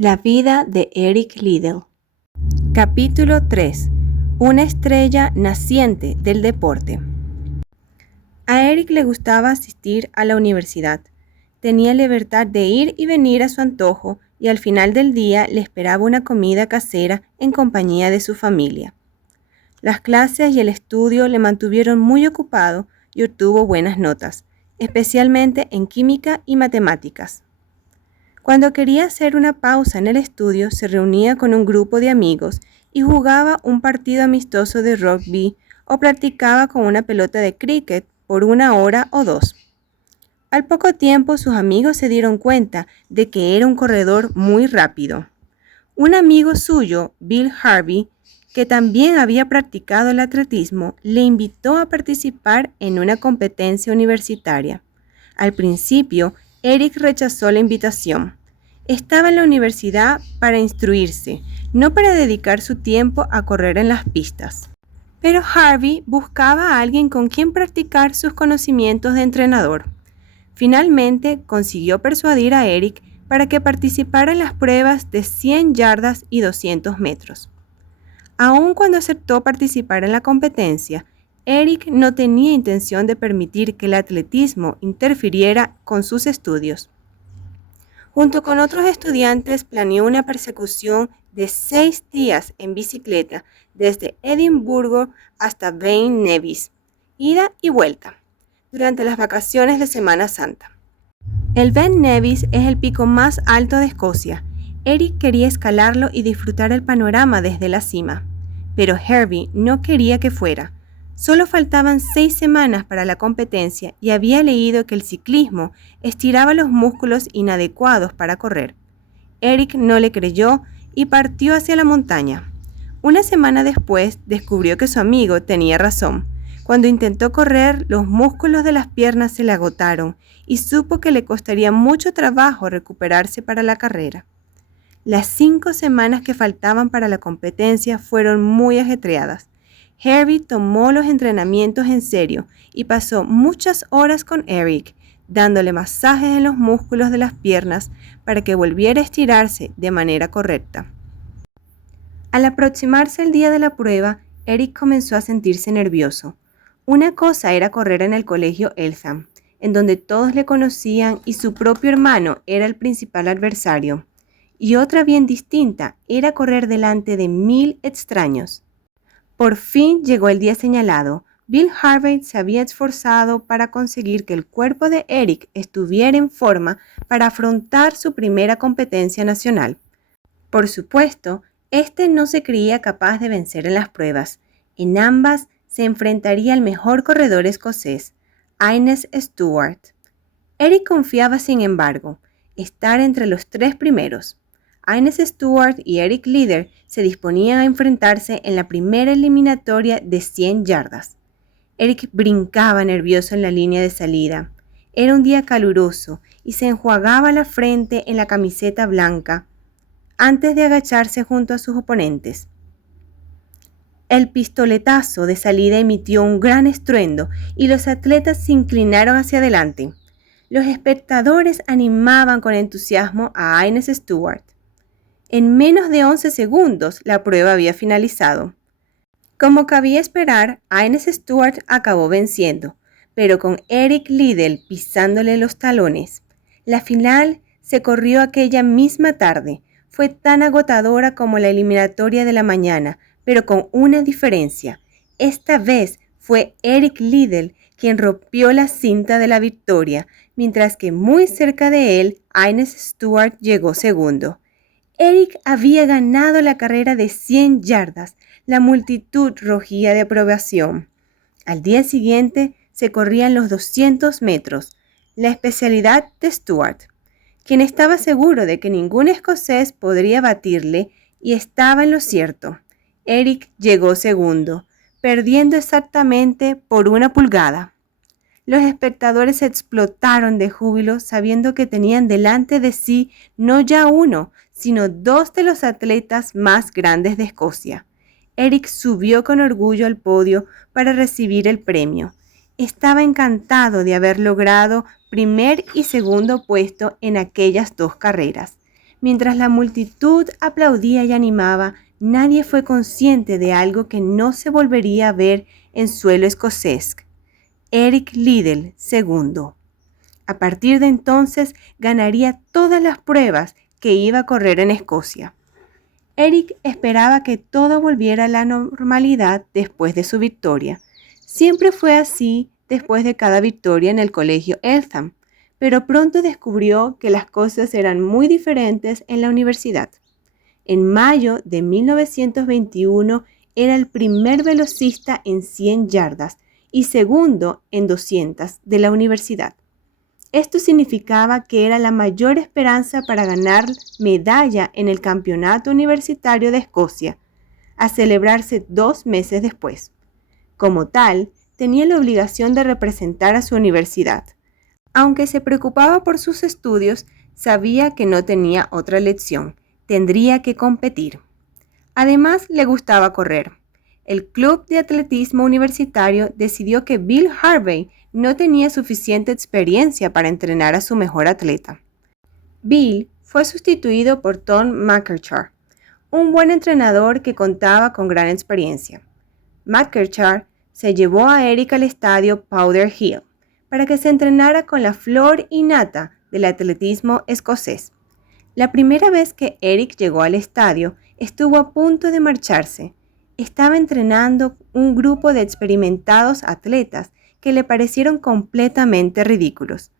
La vida de Eric Liddell. Capítulo 3. Una estrella naciente del deporte. A Eric le gustaba asistir a la universidad. Tenía libertad de ir y venir a su antojo y al final del día le esperaba una comida casera en compañía de su familia. Las clases y el estudio le mantuvieron muy ocupado y obtuvo buenas notas, especialmente en química y matemáticas. Cuando quería hacer una pausa en el estudio, se reunía con un grupo de amigos y jugaba un partido amistoso de rugby o practicaba con una pelota de cricket por 1 hora o 2. Al poco tiempo, sus amigos se dieron cuenta de que era un corredor muy rápido. Un amigo suyo, Bill Harvey, que también había practicado el atletismo, le invitó a participar en una competencia universitaria. Al principio, Eric rechazó la invitación. Estaba en la universidad para instruirse, no para dedicar su tiempo a correr en las pistas. Pero Harvey buscaba a alguien con quien practicar sus conocimientos de entrenador. Finalmente consiguió persuadir a Eric para que participara en las pruebas de 100 yardas y 200 metros. Aun cuando aceptó participar en la competencia, Eric no tenía intención de permitir que el atletismo interfiriera con sus estudios. Junto con otros estudiantes, planeó una persecución de 6 días en bicicleta desde Edimburgo hasta Ben Nevis, ida y vuelta, durante las vacaciones de Semana Santa. El Ben Nevis es el pico más alto de Escocia. Eric quería escalarlo y disfrutar el panorama desde la cima, pero Harvey no quería que fuera. Solo faltaban 6 semanas para la competencia y había leído que el ciclismo estiraba los músculos inadecuados para correr. Eric no le creyó y partió hacia la montaña. Una semana después descubrió que su amigo tenía razón. Cuando intentó correr, los músculos de las piernas se le agotaron y supo que le costaría mucho trabajo recuperarse para la carrera. Las 5 semanas que faltaban para la competencia fueron muy ajetreadas. Harvey tomó los entrenamientos en serio y pasó muchas horas con Eric, dándole masajes en los músculos de las piernas para que volviera a estirarse de manera correcta. Al aproximarse el día de la prueba, Eric comenzó a sentirse nervioso. Una cosa era correr en el colegio Eltham, en donde todos le conocían y su propio hermano era el principal adversario, y otra bien distinta era correr delante de 1000 extraños. Por fin llegó el día señalado. Bill Harvey se había esforzado para conseguir que el cuerpo de Eric estuviera en forma para afrontar su primera competencia nacional. Por supuesto, este no se creía capaz de vencer en las pruebas. En ambas se enfrentaría al mejor corredor escocés, Innes Stewart. Eric confiaba, sin embargo, estar entre los 3 primeros. Innes Stewart y Eric Liddell se disponían a enfrentarse en la primera eliminatoria de 100 yardas. Eric brincaba nervioso en la línea de salida. Era un día caluroso y se enjuagaba la frente en la camiseta blanca antes de agacharse junto a sus oponentes. El pistoletazo de salida emitió un gran estruendo y los atletas se inclinaron hacia adelante. Los espectadores animaban con entusiasmo a Innes Stewart. En menos de 11 segundos, la prueba había finalizado. Como cabía esperar, Innes Stewart acabó venciendo, pero con Eric Liddell pisándole los talones. La final se corrió aquella misma tarde. Fue tan agotadora como la eliminatoria de la mañana, pero con una diferencia. Esta vez fue Eric Liddell quien rompió la cinta de la victoria, mientras que muy cerca de él, Innes Stewart llegó segundo. Eric había ganado la carrera de 100 yardas. La multitud rugía de aprobación. Al día siguiente se corrían los 200 metros, la especialidad de Stewart, quien estaba seguro de que ningún escocés podría batirle, y estaba en lo cierto. Eric llegó segundo, perdiendo exactamente por 1 pulgada. Los espectadores explotaron de júbilo sabiendo que tenían delante de sí no ya uno, sino 2 de los atletas más grandes de Escocia. Eric subió con orgullo al podio para recibir el premio. Estaba encantado de haber logrado primer y segundo puesto en aquellas 2 carreras, Mientras la multitud aplaudía y animaba, nadie fue consciente de algo que no se volvería a ver en suelo escocés. Eric Liddell, segundo. A partir de entonces ganaría todas las pruebas que iba a correr en Escocia. Eric esperaba que todo volviera a la normalidad después de su victoria. Siempre fue así después de cada victoria en el colegio Eltham, pero pronto descubrió que las cosas eran muy diferentes en la universidad. En mayo de 1921 era el primer velocista en 100 yardas y segundo en 200 de la universidad. Esto significaba que era la mayor esperanza para ganar medalla en el Campeonato Universitario de Escocia, a celebrarse 2 meses después. Como tal, tenía la obligación de representar a su universidad. Aunque se preocupaba por sus estudios, sabía que no tenía otra elección, tendría que competir. Además, le gustaba correr. El Club de Atletismo Universitario decidió que Bill Harvey no tenía suficiente experiencia para entrenar a su mejor atleta. Bill fue sustituido por Tom McEachern, un buen entrenador que contaba con gran experiencia. McEachern se llevó a Eric al estadio Powder Hill para que se entrenara con la flor y nata del atletismo escocés. La primera vez que Eric llegó al estadio, estuvo a punto de marcharse. Estaba entrenando un grupo de experimentados atletas que le parecieron completamente ridículos.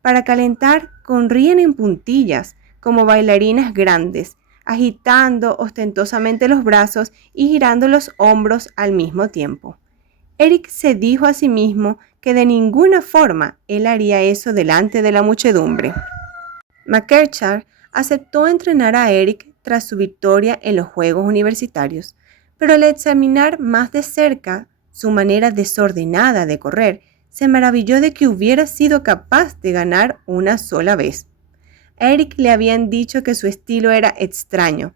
Para calentar, corrían en puntillas, como bailarinas grandes, agitando ostentosamente los brazos y girando los hombros al mismo tiempo. Eric se dijo a sí mismo que de ninguna forma él haría eso delante de la muchedumbre. McEachern aceptó entrenar a Eric tras su victoria en los Juegos Universitarios, pero al examinar más de cerca su manera desordenada de correr, se maravilló de que hubiera sido capaz de ganar una sola vez. A Eric le habían dicho que su estilo era extraño.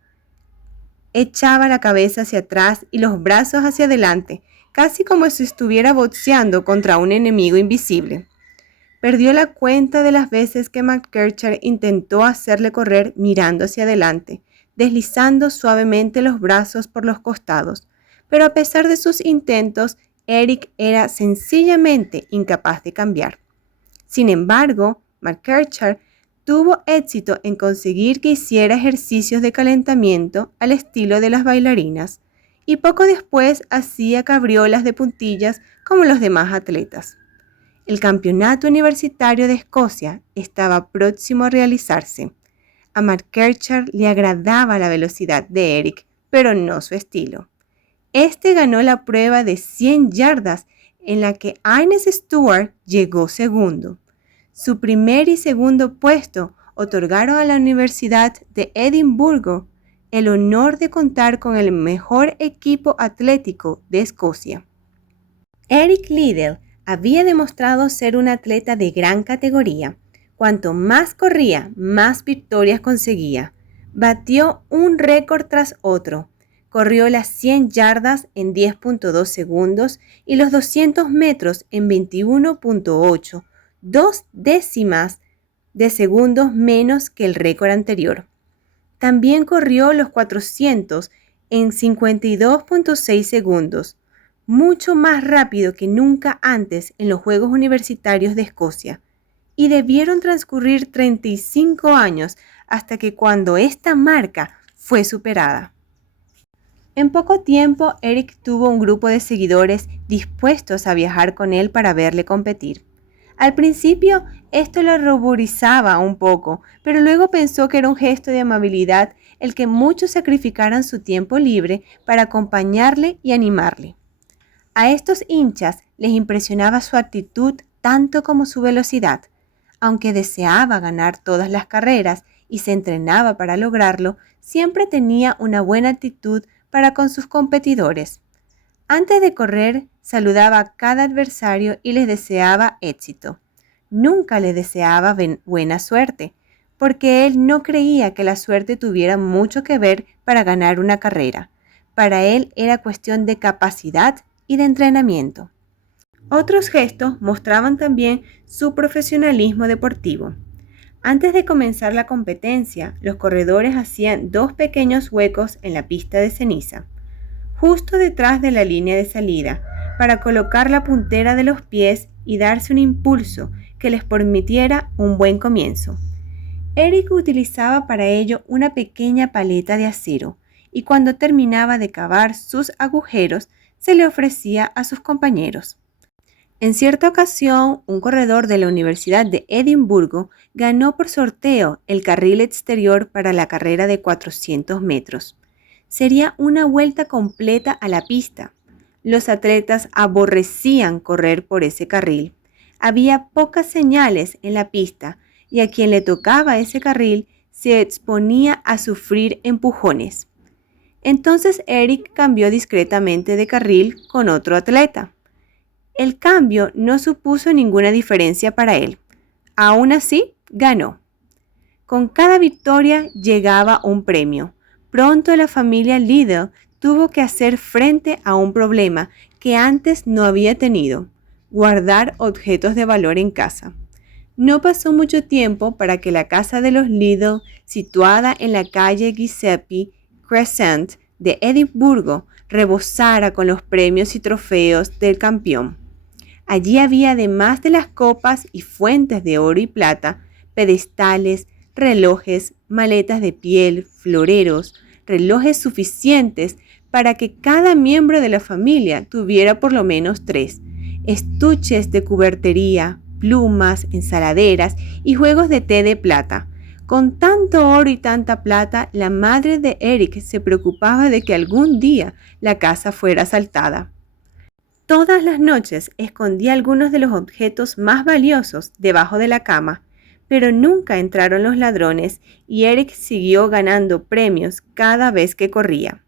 Echaba la cabeza hacia atrás y los brazos hacia adelante, casi como si estuviera boxeando contra un enemigo invisible. Perdió la cuenta de las veces que McEachern intentó hacerle correr mirando hacia adelante, deslizando suavemente los brazos por los costados, pero a pesar de sus intentos, Eric era sencillamente incapaz de cambiar. Sin embargo, McEachern tuvo éxito en conseguir que hiciera ejercicios de calentamiento al estilo de las bailarinas, y poco después hacía cabriolas de puntillas como los demás atletas. El Campeonato Universitario de Escocia estaba próximo a realizarse. A McEachern le agradaba la velocidad de Eric, pero no su estilo. Este ganó la prueba de 100 yardas en la que Ines Stewart llegó segundo. Su primer y segundo puesto otorgaron a la Universidad de Edimburgo el honor de contar con el mejor equipo atlético de Escocia. Eric Liddell había demostrado ser un atleta de gran categoría. Cuanto más corría, más victorias conseguía. Batió un récord tras otro. Corrió las 100 yardas en 10.2 segundos y los 200 metros en 21.8, 2 décimas de segundos menos que el récord anterior. También corrió los 400 en 52.6 segundos, mucho más rápido que nunca antes en los Juegos Universitarios de Escocia, y debieron transcurrir 35 años hasta que cuando esta marca fue superada. En poco tiempo, Eric tuvo un grupo de seguidores dispuestos a viajar con él para verle competir. Al principio, esto lo ruborizaba un poco, pero luego pensó que era un gesto de amabilidad el que muchos sacrificaran su tiempo libre para acompañarle y animarle. A estos hinchas les impresionaba su actitud tanto como su velocidad. Aunque deseaba ganar todas las carreras y se entrenaba para lograrlo, siempre tenía una buena actitud para con sus competidores. Antes de correr, saludaba a cada adversario y les deseaba éxito. Nunca le deseaba buena suerte, porque él no creía que la suerte tuviera mucho que ver para ganar una carrera. Para él era cuestión de capacidad y de entrenamiento. Otros gestos mostraban también su profesionalismo deportivo. Antes de comenzar la competencia, los corredores hacían 2 pequeños huecos en la pista de ceniza, justo detrás de la línea de salida, para colocar la puntera de los pies y darse un impulso que les permitiera un buen comienzo. Eric utilizaba para ello una pequeña paleta de acero y cuando terminaba de cavar sus agujeros se le ofrecía a sus compañeros. En cierta ocasión, un corredor de la Universidad de Edimburgo ganó por sorteo el carril exterior para la carrera de 400 metros. Sería una vuelta completa a la pista. Los atletas aborrecían correr por ese carril. Había pocas señales en la pista y a quien le tocaba ese carril se exponía a sufrir empujones. Entonces Eric cambió discretamente de carril con otro atleta. El cambio no supuso ninguna diferencia para él. Aún así, ganó. Con cada victoria llegaba un premio. Pronto la familia Liddell tuvo que hacer frente a un problema que antes no había tenido: guardar objetos de valor en casa. No pasó mucho tiempo para que la casa de los Liddell, situada en la calle Giuseppe Crescent de Edimburgo, rebosara con los premios y trofeos del campeón. Allí había, además de las copas y fuentes de oro y plata, pedestales, relojes, maletas de piel, floreros, relojes suficientes para que cada miembro de la familia tuviera por lo menos 3, estuches de cubertería, plumas, ensaladeras y juegos de té de plata. Con tanto oro y tanta plata, la madre de Eric se preocupaba de que algún día la casa fuera asaltada. Todas las noches escondía algunos de los objetos más valiosos debajo de la cama, pero nunca entraron los ladrones y Eric siguió ganando premios cada vez que corría.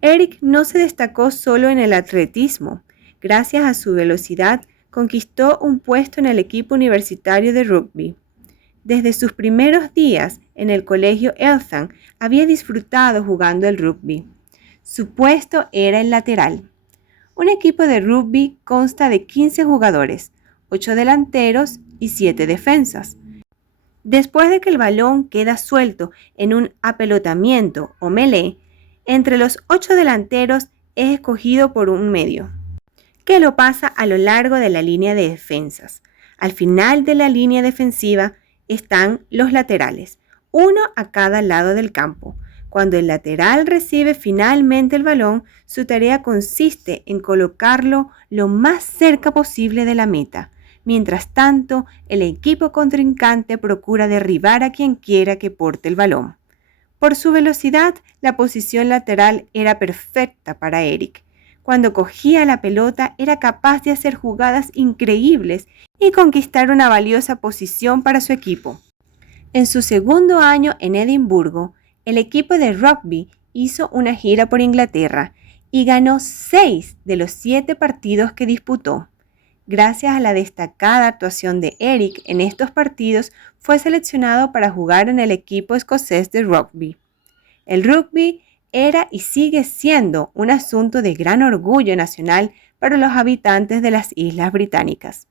Eric no se destacó solo en el atletismo. Gracias a su velocidad, conquistó un puesto en el equipo universitario de rugby. Desde sus primeros días en el colegio Eltham, había disfrutado jugando el rugby. Su puesto era el lateral. Un equipo de rugby consta de 15 jugadores, 8 delanteros y 7 defensas. Después de que el balón queda suelto en un apelotamiento o melee, entre los 8 delanteros es escogido por un medio, que lo pasa a lo largo de la línea de defensas. Al final de la línea defensiva están los laterales, uno a cada lado del campo. Cuando el lateral recibe finalmente el balón, su tarea consiste en colocarlo lo más cerca posible de la meta. Mientras tanto, el equipo contrincante procura derribar a quien quiera que porte el balón. Por su velocidad, la posición lateral era perfecta para Eric. Cuando cogía la pelota, era capaz de hacer jugadas increíbles y conquistar una valiosa posición para su equipo. En su segundo año en Edimburgo, el equipo de rugby hizo una gira por Inglaterra y ganó 6 de los 7 partidos que disputó. Gracias a la destacada actuación de Eric en estos partidos, fue seleccionado para jugar en el equipo escocés de rugby. El rugby era y sigue siendo un asunto de gran orgullo nacional para los habitantes de las Islas Británicas.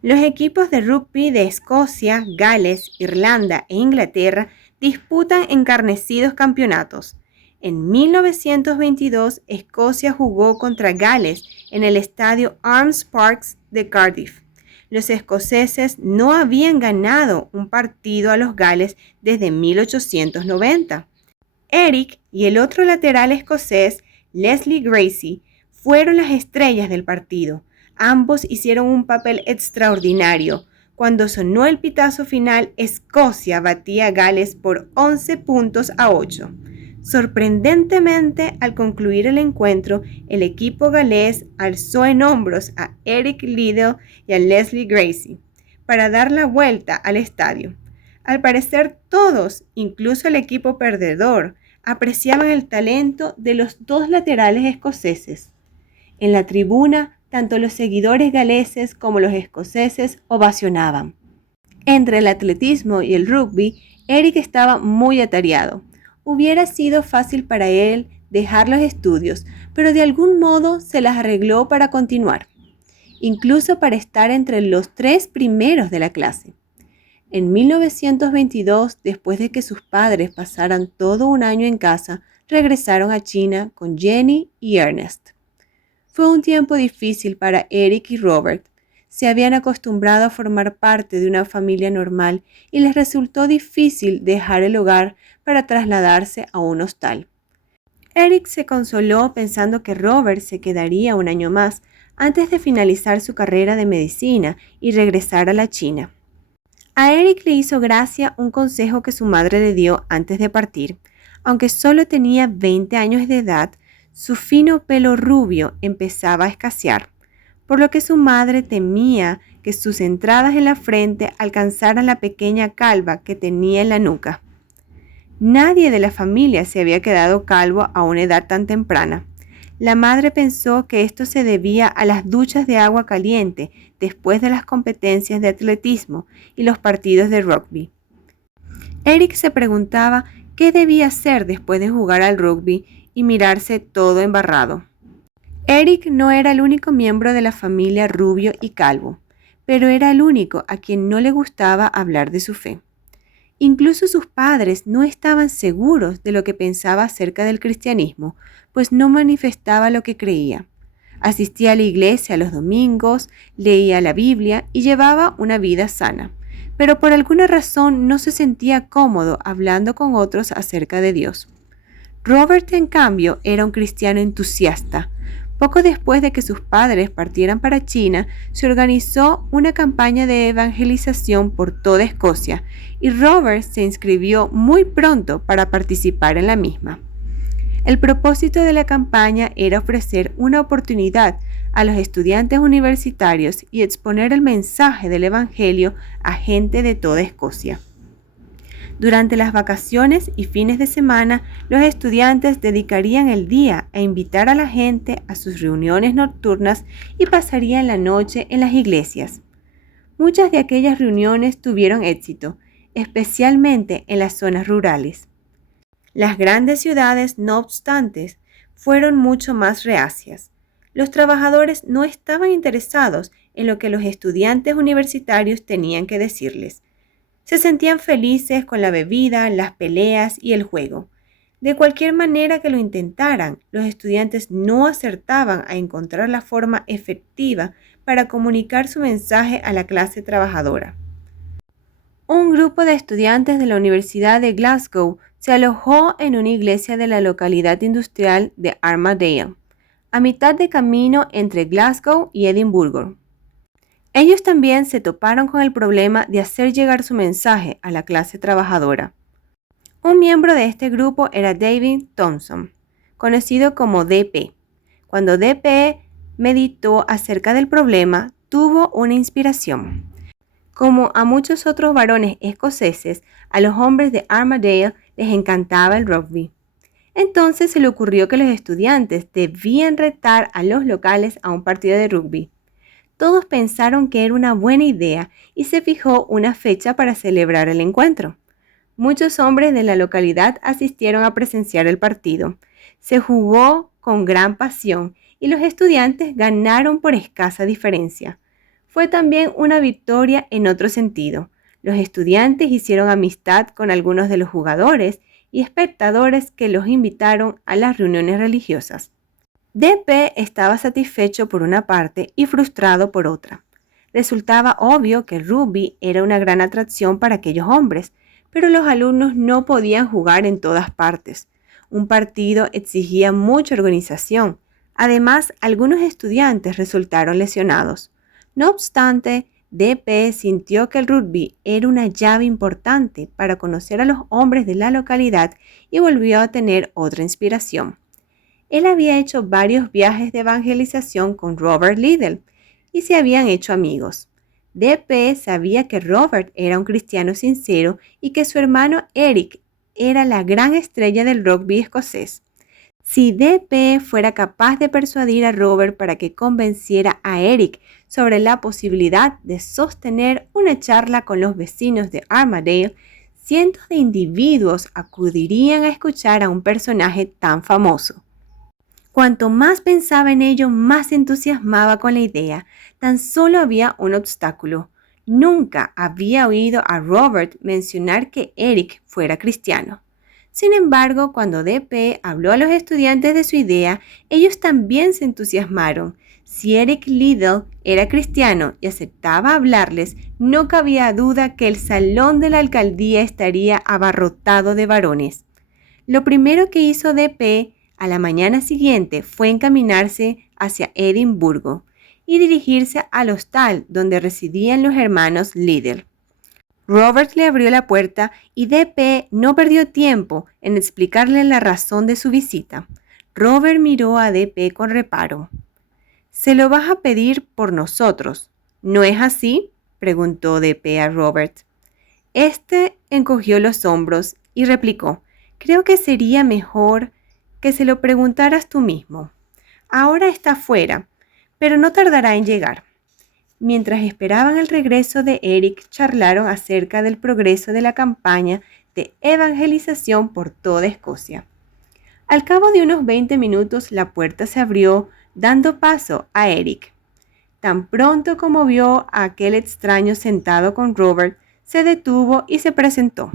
Los equipos de rugby de Escocia, Gales, Irlanda e Inglaterra disputan encarnecidos campeonatos. En 1922, Escocia jugó contra Gales en el estadio Arms Parks de Cardiff. Los escoceses no habían ganado un partido a los gales desde 1890. Eric y el otro lateral escocés, Leslie Gracie, fueron las estrellas del partido. Ambos hicieron un papel extraordinario. Cuando sonó el pitazo final, Escocia batía a Gales por 11 puntos a 8. Sorprendentemente, al concluir el encuentro, el equipo galés alzó en hombros a Eric Liddell y a Leslie Gracie para dar la vuelta al estadio. Al parecer todos, incluso el equipo perdedor, apreciaban el talento de los 2 laterales escoceses. En la tribuna, tanto los seguidores galeses como los escoceses ovacionaban. Entre el atletismo y el rugby, Eric estaba muy atareado. Hubiera sido fácil para él dejar los estudios, pero de algún modo se las arregló para continuar, incluso para estar entre los 3 primeros de la clase. En 1922, después de que sus padres pasaran todo un año en casa, regresaron a China con Jenny y Ernest. Fue un tiempo difícil para Eric y Robert. Se habían acostumbrado a formar parte de una familia normal y les resultó difícil dejar el hogar para trasladarse a un hostal. Eric se consoló pensando que Robert se quedaría un año más antes de finalizar su carrera de medicina y regresar a la China. A Eric le hizo gracia un consejo que su madre le dio antes de partir. Aunque solo tenía 20 años de edad, su fino pelo rubio empezaba a escasear, por lo que su madre temía que sus entradas en la frente alcanzaran la pequeña calva que tenía en la nuca. Nadie de la familia se había quedado calvo a una edad tan temprana. La madre pensó que esto se debía a las duchas de agua caliente después de las competencias de atletismo y los partidos de rugby. Eric se preguntaba qué debía hacer después de jugar al rugby y mirarse todo embarrado. Eric no era el único miembro de la familia rubio y calvo, pero era el único a quien no le gustaba hablar de su fe. Incluso sus padres no estaban seguros de lo que pensaba acerca del cristianismo, pues no manifestaba lo que creía. Asistía a la iglesia los domingos, leía la Biblia y llevaba una vida sana, pero por alguna razón no se sentía cómodo hablando con otros acerca de Dios. Robert, en cambio, era un cristiano entusiasta. Poco después de que sus padres partieran para China, se organizó una campaña de evangelización por toda Escocia y Robert se inscribió muy pronto para participar en la misma. El propósito de la campaña era ofrecer una oportunidad a los estudiantes universitarios y exponer el mensaje del Evangelio a gente de toda Escocia. Durante las vacaciones y fines de semana, los estudiantes dedicarían el día a invitar a la gente a sus reuniones nocturnas y pasarían la noche en las iglesias. Muchas de aquellas reuniones tuvieron éxito, especialmente en las zonas rurales. Las grandes ciudades, no obstante, fueron mucho más reacias. Los trabajadores no estaban interesados en lo que los estudiantes universitarios tenían que decirles. Se sentían felices con la bebida, las peleas y el juego. De cualquier manera que lo intentaran, los estudiantes no acertaban a encontrar la forma efectiva para comunicar su mensaje a la clase trabajadora. Un grupo de estudiantes de la Universidad de Glasgow se alojó en una iglesia de la localidad industrial de Armadale, a mitad de camino entre Glasgow y Edimburgo. Ellos también se toparon con el problema de hacer llegar su mensaje a la clase trabajadora. Un miembro de este grupo era David Thompson, conocido como DP. Cuando DP meditó acerca del problema, tuvo una inspiración. Como a muchos otros varones escoceses, a los hombres de Armadale les encantaba el rugby. Entonces se le ocurrió que los estudiantes debían retar a los locales a un partido de rugby. Todos pensaron que era una buena idea y se fijó una fecha para celebrar el encuentro. Muchos hombres de la localidad asistieron a presenciar el partido. Se jugó con gran pasión y los estudiantes ganaron por escasa diferencia. Fue también una victoria en otro sentido. Los estudiantes hicieron amistad con algunos de los jugadores y espectadores que los invitaron a las reuniones religiosas. DP estaba satisfecho por una parte y frustrado por otra. Resultaba obvio que el rugby era una gran atracción para aquellos hombres, pero los alumnos no podían jugar en todas partes. Un partido exigía mucha organización. Además, algunos estudiantes resultaron lesionados. No obstante, DP sintió que el rugby era una llave importante para conocer a los hombres de la localidad y volvió a tener otra inspiración. Él había hecho varios viajes de evangelización con Robert Liddell y se habían hecho amigos. DP sabía que Robert era un cristiano sincero y que su hermano Eric era la gran estrella del rugby escocés. Si DP fuera capaz de persuadir a Robert para que convenciera a Eric sobre la posibilidad de sostener una charla con los vecinos de Armadale, cientos de individuos acudirían a escuchar a un personaje tan famoso. Cuanto más pensaba en ello, más se entusiasmaba con la idea. Tan solo había un obstáculo. Nunca había oído a Robert mencionar que Eric fuera cristiano. Sin embargo, cuando DP habló a los estudiantes de su idea, ellos también se entusiasmaron. Si Eric Liddell era cristiano y aceptaba hablarles, no cabía duda que el salón de la alcaldía estaría abarrotado de varones. Lo primero que hizo DP a la mañana siguiente fue encaminarse hacia Edimburgo y dirigirse al hostal donde residían los hermanos Liddell. Robert le abrió la puerta y DP no perdió tiempo en explicarle la razón de su visita. Robert miró a DP con reparo. «Se lo vas a pedir por nosotros, ¿no es así?», preguntó DP a Robert. Este encogió los hombros y replicó: «Creo que sería mejor que se lo preguntaras tú mismo. Ahora está fuera, pero no tardará en llegar». Mientras esperaban el regreso de Eric, charlaron acerca del progreso de la campaña de evangelización por toda Escocia. Al cabo de unos 20 minutos, la puerta se abrió, dando paso a Eric. Tan pronto como vio a aquel extraño sentado con Robert, se detuvo y se presentó.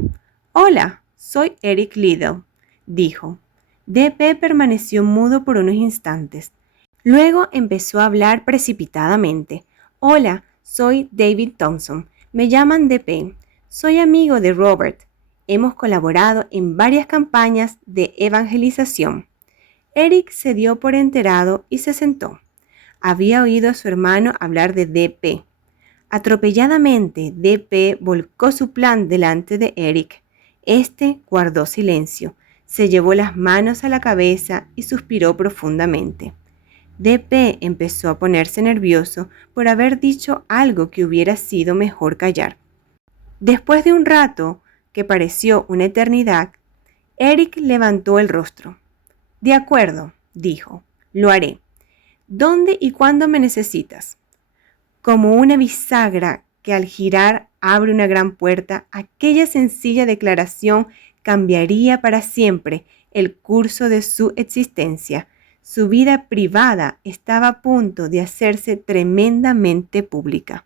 «Hola, soy Eric Liddell», dijo. DP permaneció mudo por unos instantes. Luego empezó a hablar precipitadamente. «Hola, soy David Thompson. Me llaman DP. Soy amigo de Robert. Hemos colaborado en varias campañas de evangelización». Eric se dio por enterado y se sentó. Había oído a su hermano hablar de DP. Atropelladamente, DP volcó su plan delante de Eric. Este guardó silencio, se llevó las manos a la cabeza y suspiró profundamente. DP empezó a ponerse nervioso por haber dicho algo que hubiera sido mejor callar. Después de un rato, que pareció una eternidad, Eric levantó el rostro. «De acuerdo», dijo, «lo haré. ¿Dónde y cuándo me necesitas?» Como una bisagra que al girar abre una gran puerta, aquella sencilla declaración cambiaría para siempre el curso de su existencia. Su vida privada estaba a punto de hacerse tremendamente pública.